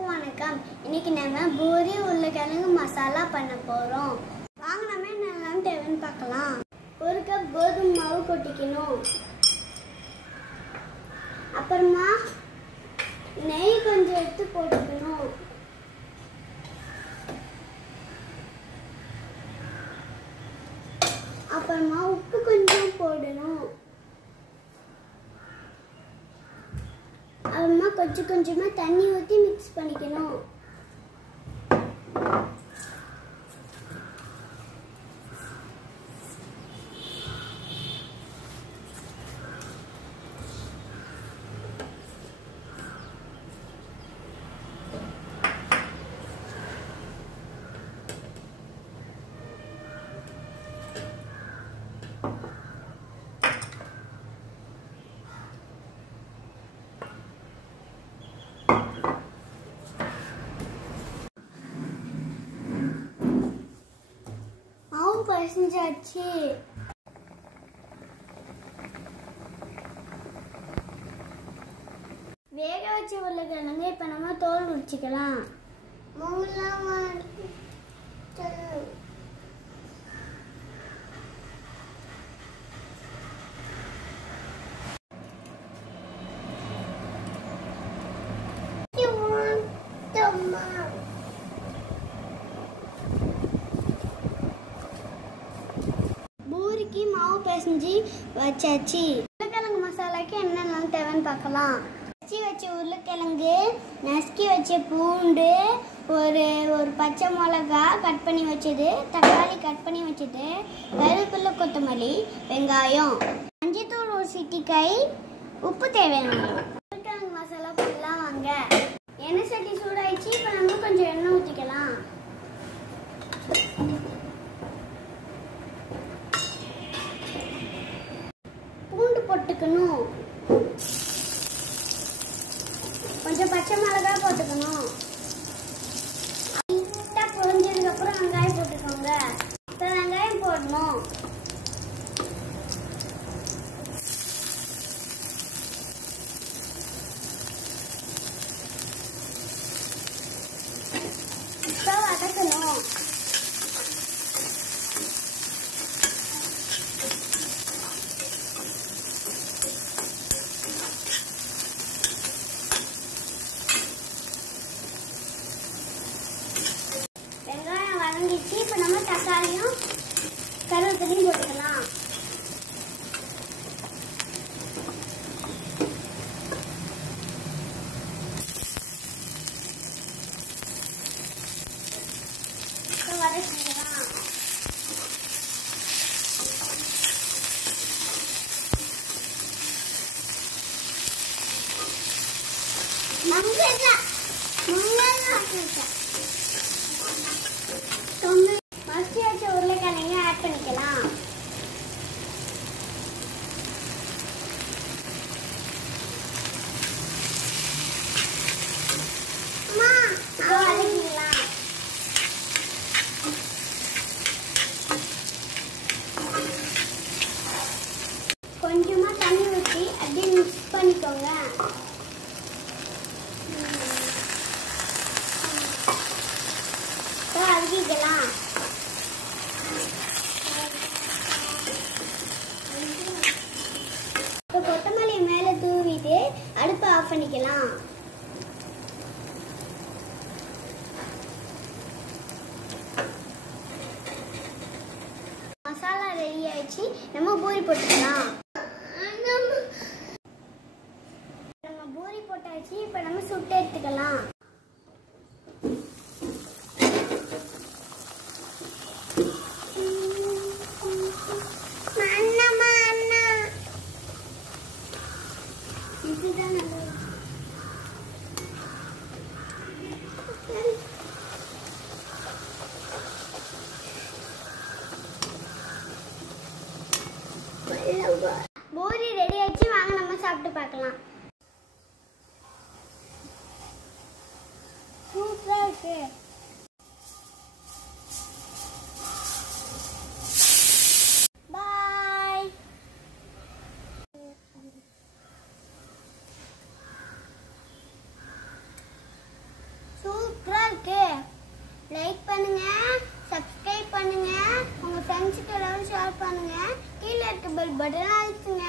எல்லாருக்கும் வணக்கம். இன்னைக்கு நம்ம பூரி உருளைக்கிழங்கு மசாலா பண்ண போறோம். வாங்க நம்ம என்னெல்லாம் தேவைன்னு பார்க்கலாம். ஒரு கப் கோதுமை மாவு கொட்டிக்கணும். அப்புறமா நெய் கொஞ்சம் எடுத்து போட்டுக்கணும். அப்புறமா உப்பு கொஞ்சம் போடணும். அப்புறமா கொஞ்சம் கொஞ்சமா தண்ணி ஊற்றி மிக்ஸ் பண்ணிக்கணும். பசஞ்சாச்சு. வேக வச்ச உருளைக்கிழங்கு இப்ப நம்ம தோல் உரிச்சுக்கலாம். பூரிக்கு மாவு பிசைஞ்சு வச்சாச்சு. உருளைக்கிழங்கு மசாலாக்கு என்னெல்லாம் தேவைன்னு பார்க்கலாம். வச்ச உருளைக்கிழங்கு, நசுக்கி வச்ச பூண்டு, ஒரு பச்சை மிளகா கட் பண்ணி வச்சது, தக்காளி கட் பண்ணி வச்சது, கருவேப்பிலை, கொத்தமல்லி, வெங்காயம், மஞ்சத்தூள் ஒரு சிட்டிகை, உப்பு தேவையான. உருளைக்கிழங்கு மசாலா போடலாம் வாங்க. எண்ணெய் சட்டி சூடாயிடுச்சு. இப்போ நம்ம கொஞ்சம் எண்ணெய் ஊற்றிக்கலாம். பூண்டு போட்டுக்கணும். கொஞ்சம் பச்சை மிளகா போட்டுக்கணும். பொரிஞ்சதுக்கு அப்புறம் வெங்காயம் போட்டுக்கோங்க. இப்போ வெங்காயம் போடணும். இப்போ வதக்கணும். வெங்காயம் வதங்கிச்சு. இப்போ நம்ம தக்காளியும் கருவேப்பிலையும் போட்டுக்கலாம். வதக்கிக்கலாம். மசிச்சு வச்ச உருளைக்கிழங்கு ஆட் பண்ணிக்கலாம். கொஞ்சமா தண்ணி ஊற்றி அப்படியே மிக்ஸ் பண்ணிக்கோங்க. அரிக்கலாம். இப்போ கொத்தமல்லி மேலே தூவிட்டு அடுப்பை ஆஃப் பண்ணிக்கலாம். மசாலா ரெடி ஆயிடுச்சு. நம்ம பூரி போட்டுக்கலாம். நம்ம பூரி போட்டாச்சு. இப்போ நம்ம சுட்டு எடுத்துக்கலாம். பூரி ரெடி ஆயிடுச்சு. வாங்க நம்ம சாப்பிட்டு பார்க்கலாம். சூப்பரா இருக்கு. இருக்கு. லைக் பண்ணுங்க, சப்ஸ்கிரைப் பண்ணுங்க, உங்க ஃப்ரெண்ட்ஸுக்கு எல்லாரும் ஷேர் பண்ணுங்க. கீழே இருக்க பெல் பட்டனை அழுத்துங்க.